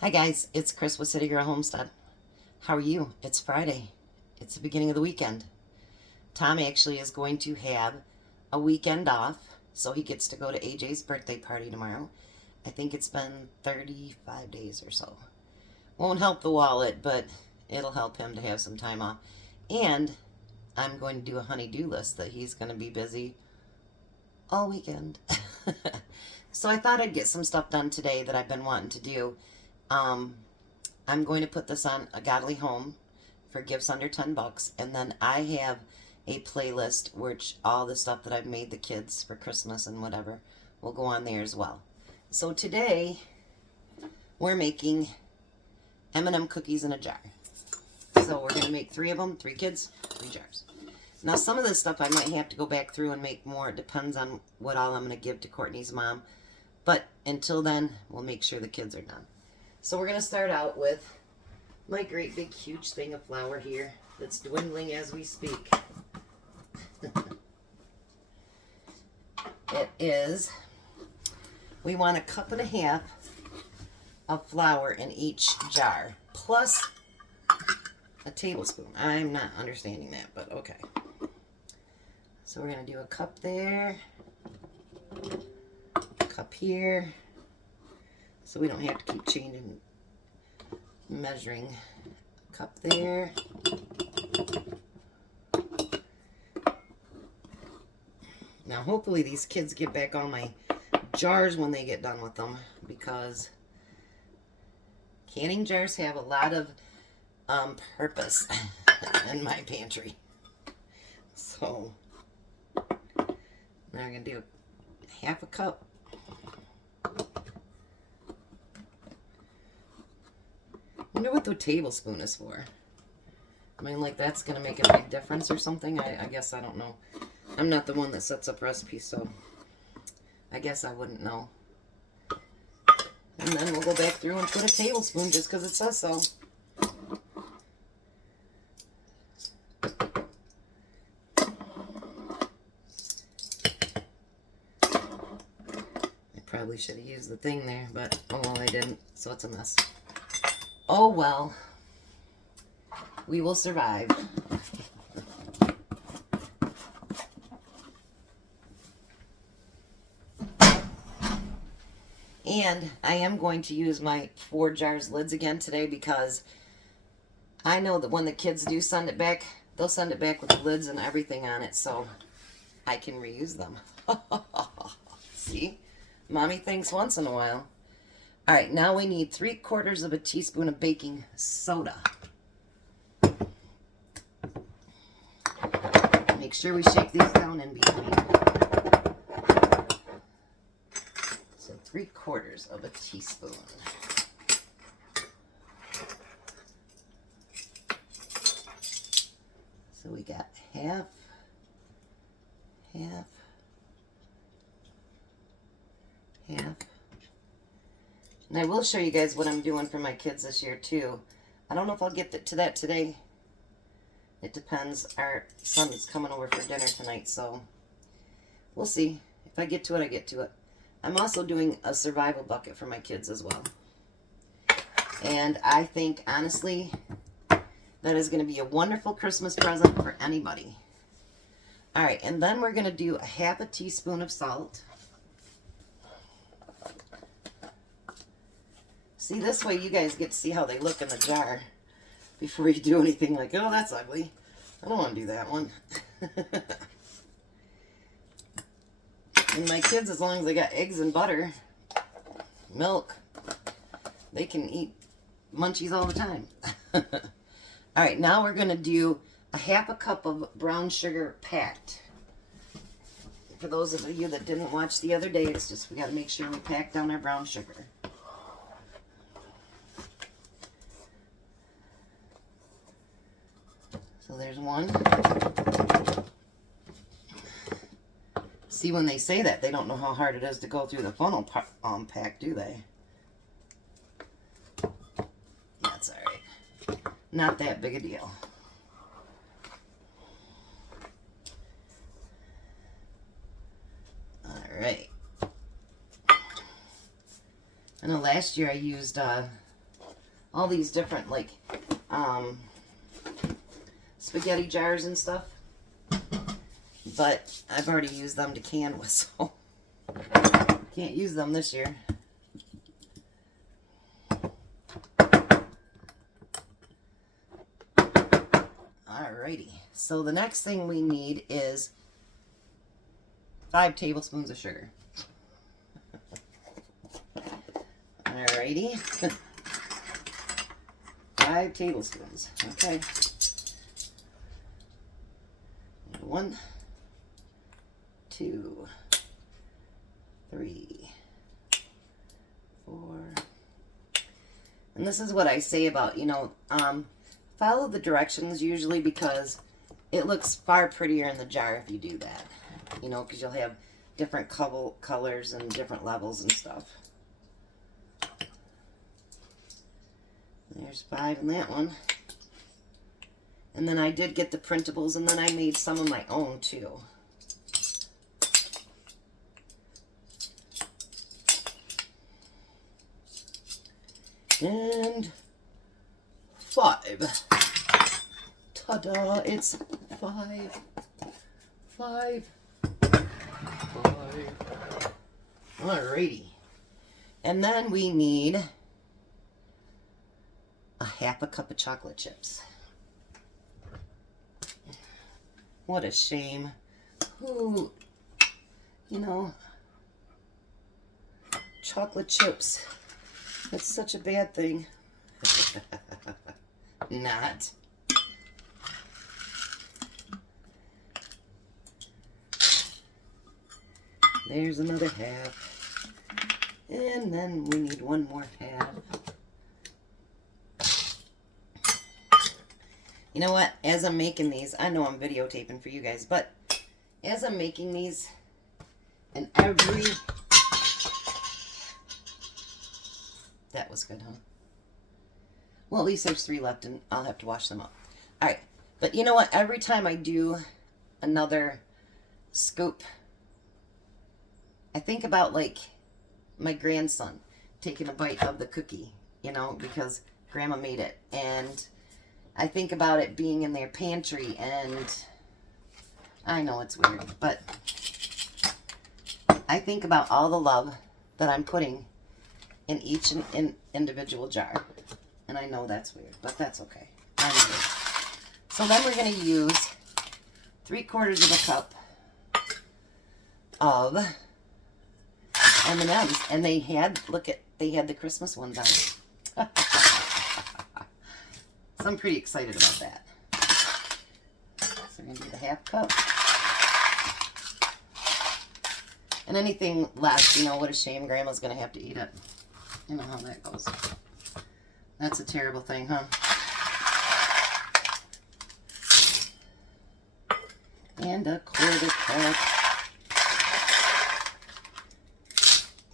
Hi guys, it's Chris with City Girl Homestead. How are you? It's Friday. It's the beginning of the weekend. Tom actually is going to have a weekend off, so he gets to go to AJ's birthday party tomorrow. I think it's been 35 days or so. Won't help the wallet, but it'll help him to have some time off. And I'm going to do a honey-do list that he's going to be busy all weekend. So I thought I'd get some stuff done today that I've been wanting to do. I'm going to put this on A Godly Home for gifts under 10 bucks. And then I have a playlist which all the stuff that I've made the kids for Christmas and whatever will go on there as well. So today we're making M&M cookies in a jar. So we're going to make 3 of them, 3 kids, 3 jars. Now some of this stuff I might have to go back through and make more. It depends on what all I'm going to give to Courtney's mom. But until then, we'll make sure the kids are done. So we're going to start out with my great big huge thing of flour here that's dwindling as we speak. It is, we want 1.5 cups of flour in each jar, plus a tablespoon. I'm not understanding that, but okay. So we're going to do 1 cup there, 1 cup here, so we don't have to keep changing, measuring. 1 cup there. Now hopefully these kids get back all my jars when they get done with them, because canning jars have a lot of purpose in my pantry. So now I'm going to do 1/2 cup. I wonder what the tablespoon is for. I mean, like, that's going to make a big difference or something. I guess I don't know. I'm not the one that sets up recipes, so I guess I wouldn't know. And then we'll go back through and put a tablespoon just because it says so. I probably should have used the thing there, but oh well, I didn't, so it's a mess. Oh well, we will survive. And I am going to use my 4 jars lids again today, because I know that when the kids do send it back, they'll send it back with the lids and everything on it, so I can reuse them. See? Mommy thinks once in a while. Alright, now we need 3/4 teaspoon of baking soda. Make sure we shake these down in between. So 3/4 teaspoon. So we got half. And I will show you guys what I'm doing for my kids this year too. I don't know if I'll get to that today. It depends. Our son is coming over for dinner tonight, so we'll see. If I get to it, I get to it. I'm also doing a survival bucket for my kids as well. And I think, honestly, that is going to be a wonderful Christmas present for anybody. Alright, and then we're going to do 1/2 teaspoon of salt. See, this way you guys get to see how they look in the jar before you do anything like, oh, that's ugly. I don't want to do that one. And my kids, as long as they got eggs and butter, milk, they can eat munchies all the time. Alright, now we're going to do 1/2 cup of brown sugar packed. For those of you that didn't watch the other day, it's just we got to make sure we pack down our brown sugar. So there's one. See, when they say that, they don't know how hard it is to go through the funnel pack, do they? That's alright. Not that big a deal. Alright. I know last year I used all these different, like, spaghetti jars and stuff. But I've already used them to can with, so can't use them this year. Alrighty, so the next thing we need is 5 tablespoons of sugar. Alrighty. 5 tablespoons. Okay. 1, 2, 3, 4. And this is what I say about, you know, follow the directions usually, because it looks far prettier in the jar if you do that. You know, because you'll have different colors and different levels and stuff. There's 5 in that one. And then I did get the printables, and then I made some of my own too. And 5. Ta-da! It's 5. 5. 5. Alrighty. And then we need a 1/2 cup of chocolate chips. What a shame. Who, you know, chocolate chips. It's such a bad thing. Not. There's another 1/2. And then we need 1 more 1/2. You know what? As I'm making these, I know I'm videotaping for you guys, but as I'm making these, and every... That was good, huh? Well, at least there's 3 left, and I'll have to wash them up. Alright, but you know what? Every time I do another scoop, I think about, like, my grandson taking a bite of the cookie, you know, because Grandma made it, and I think about it being in their pantry, and I know it's weird, but I think about all the love that I'm putting in each individual jar. And I know that's weird, but that's okay. I'm weird. So then we're going to use 3/4 of a cup of M&Ms. And they had, they had the Christmas ones on. So I'm pretty excited about that. So we're going to do the 1/2 cup. And anything left, you know, what a shame. Grandma's going to have to eat it. You know how that goes. That's a terrible thing, huh? And a 1/4 cup.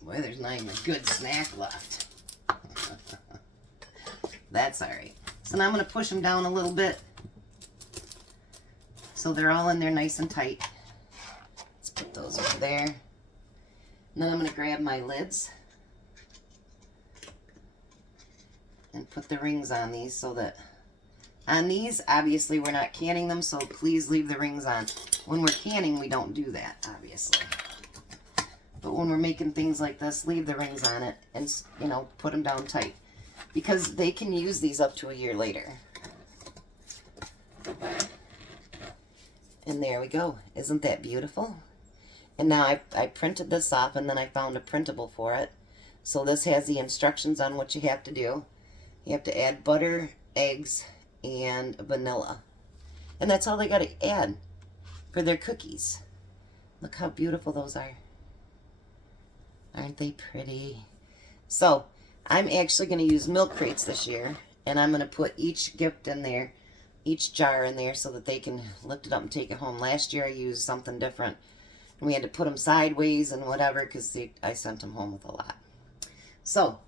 Boy, there's not even a good snack left. That's alright. So now I'm going to push them down a little bit, so they're all in there nice and tight. Let's put those over there. And then I'm going to grab my lids and put the rings on these, so that on these, obviously we're not canning them, so please leave the rings on. When we're canning, we don't do that, obviously. But when we're making things like this, leave the rings on it and, you know, put them down tight, because they can use these up to a year later. And there we go. Isn't that beautiful? And now I printed this off, and then I found a printable for it. So this has the instructions on what you have to do. You have to add butter, eggs, and vanilla. And that's all they got to add for their cookies. Look how beautiful those are. Aren't they pretty? So I'm actually going to use milk crates this year, and I'm going to put each gift in there, each jar in there, so that they can lift it up and take it home. Last year I used something different. We had to put them sideways and whatever, because I sent them home with a lot. So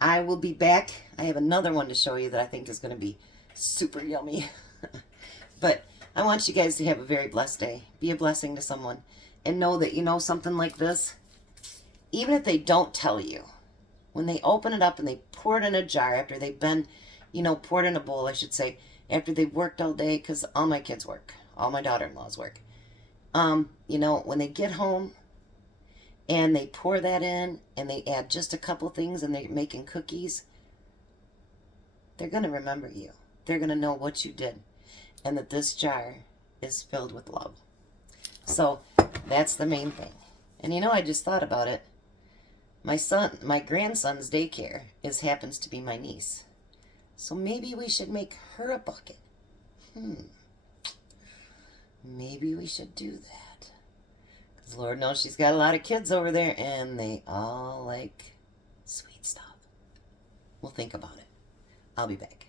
I will be back. I have another one to show you that I think is going to be super yummy. But I want you guys to have a very blessed day. Be a blessing to someone. And know that, you know, something like this, even if they don't tell you, when they open it up and they pour it in a jar after they've been, poured in a bowl, I should say, after they've worked all day, because all my kids work, all my daughter-in-laws work. When they get home and they pour that in and they add just a couple things and they're making cookies, they're going to remember you. They're going to know what you did and that this jar is filled with love. So that's the main thing. And I just thought about it. My grandson's daycare happens to be my niece. So maybe we should make her a bucket. Maybe we should do that. Because Lord knows she's got a lot of kids over there and they all like sweet stuff. We'll think about it. I'll be back.